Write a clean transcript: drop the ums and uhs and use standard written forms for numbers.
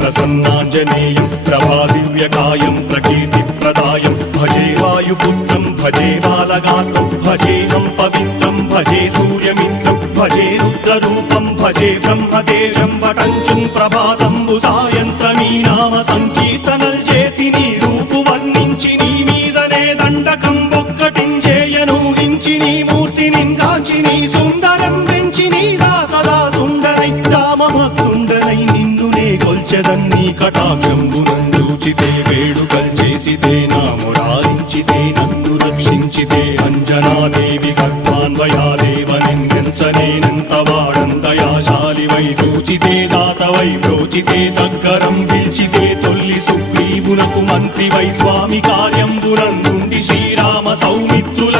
ప్రసన్నాంజనేయం ప్రభాదివ్యకాయం ప్రకీర్తిప్రదాయం భజే వాయుపుత్రం భజే బాలగాత్రం భజేహం పవిత్రం భజే సూర్యమిత్రం భజే రుద్రరూపం భజే బ్రహ్మదేవం వటంచుం ప్రభాతంబు సాయంత్రమీ నామ సంకీర్తనల్ చేసి నీ రూపు వర్ణించి నీ మీదనే దండకం ఒక్కటించేయనూహించి నీ మూర్తిని కాంచి నీ సుందరం పెంచి నీ దాసదా సుందరై రామభక్తుండరై నిన్నునే కొల్చెదన్నీ కటాక్షంబునందూచితే వేడుకల్ చేసితే నా మురారించితే నన్ను రక్షించితే అంజనాదేవి గర్భాన్వయాదేవనెంచనేనంత వాడందయాశాలివై చూచితే దాతవై బ్రోచితే దగ్గరం పిల్చితే తొల్లి సుగ్రీవునకు మంత్రివై స్వామి కార్యంబునందుండి శ్రీరామ సౌమిత్రుల